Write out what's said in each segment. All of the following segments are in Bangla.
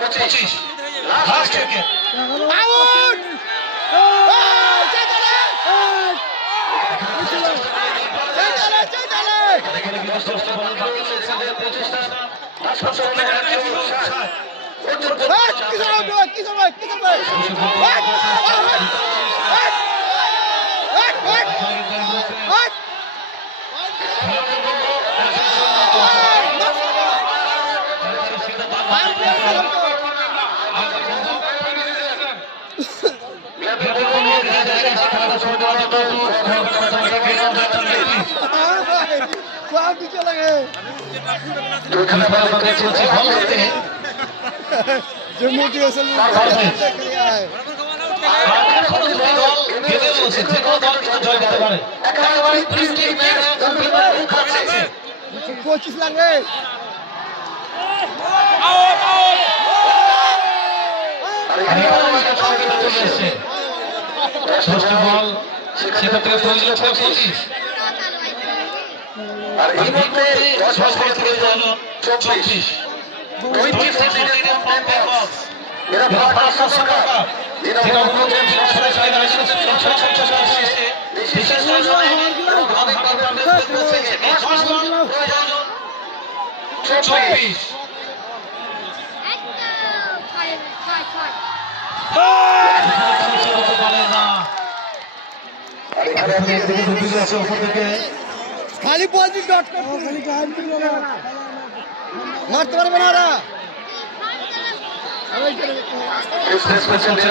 25 লাস্ট উইকেট আউট कोशिश लगे বল সেক্ষেত্রে প্রয়োজন 25 আর এই মুহূর্তে 10 বল থেকে প্রয়োজন 24 এরা পাঁচটা সংখ্যা যেটা অনুমোদন সরাসরি দাঁড়িয়ে বিশেষ অনেক পারফরম্যান্স করছে 10 বল প্রয়োজন 24 खाली बॉल भी डॉट कर मारते पारবে না রা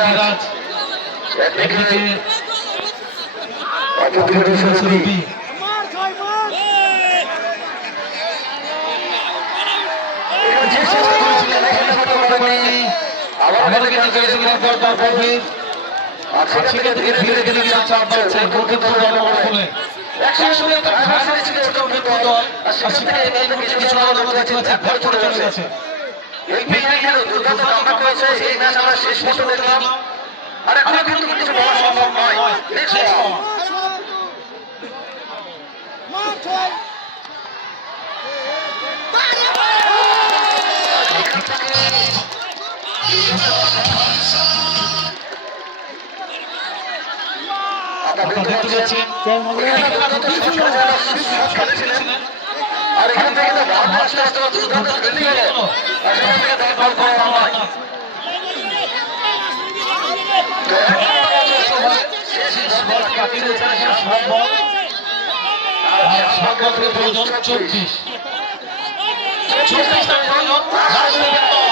বিরাজ একদিকে অপরদিকে রবি মার ছয় মার আমাদের কিন্তু জয়সিংহ দরকার পড়বে আর সেখান থেকে ধীরে ধীরে চাপ বাড়ছে গোলকিপার দল বলে একসঙ্গে একটা ভাষা ছিল ছোট দল আর সেখানে এই মুহূর্তে কিছু আমাদের দেখতে পাচ্ছি ভর করে চলে গেছে এই ম্যাচে কিন্তু দুর্দান্ত কামব্যাক করেছে এই ম্যাচ আমরা শেষ পর্যন্ত দেখলাম আর এখন কিন্তু কিছু বলা সম্ভব নয় নেক্সট মার ছয় আপনারা দেখতে পাচ্ছেন আর এখান থেকে তো বল আসতে আসতে দুর্দান্ত ফিল্ডিং হলো আর সেখান থেকে তাকে বল করা হয় শেষ বল কাটিয়ে দিয়েছে সব বল আর সব বল থেকে প্রয়োজন 24 24 রান প্রয়োজন লাস্ট উইকেট বল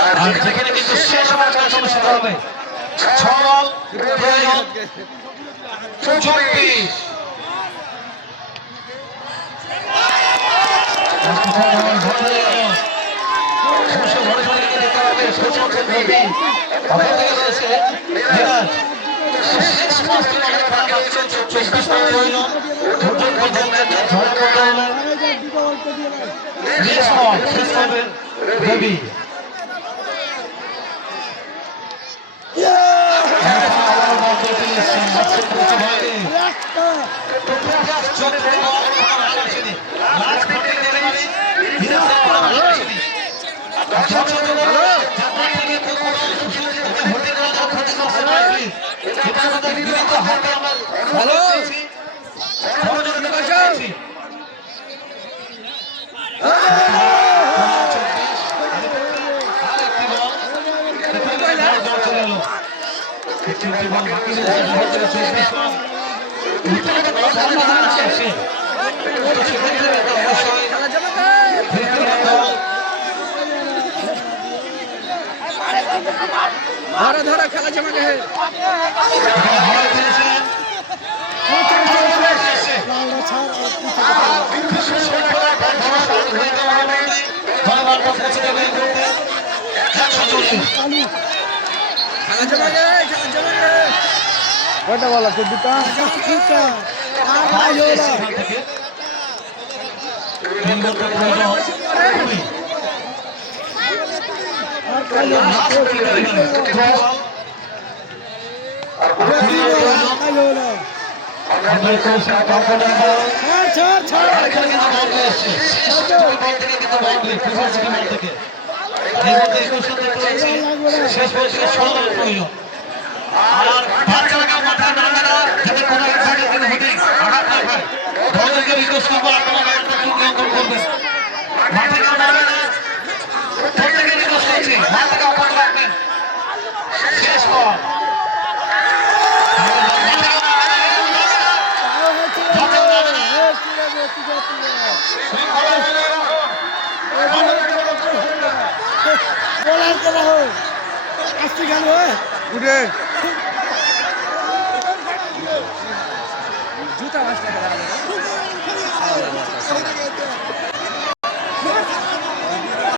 আর যেখানে কিন্তু শেষ ম্যাচ অনুষ্ঠিত হবে 6 বল প্রয়োজন 24 আরেকটি বল চলে এলো। একটি বল বাকি রয়েছে 24 বল। উত্তরটা বল সামনে আসছে সে। তো সেক্ষেত্রে অবশ্যই ধরা ধরা খেলা জমা গে কয়টা বল আছে দুটা শেষ পর্যন্ত 16 রান প্রয়োজন। আর বাচ্চারা মাথা নাড়বে না যাতে কোনো একজনের কোনো হেডিং আঘাত না হয়। দলকে রিকোয়েস্ট করবো আপনারা ব্যাপারটা একটু নিয়ন্ত্রণ করবেন। মাঠে কেউ নাড়বে না, প্রত্যেকে রিকোয়েস্ট করছি মাথাকে অপর রাখবেন। শেষ বল बोला करा हो अस्सी गाल हो उठे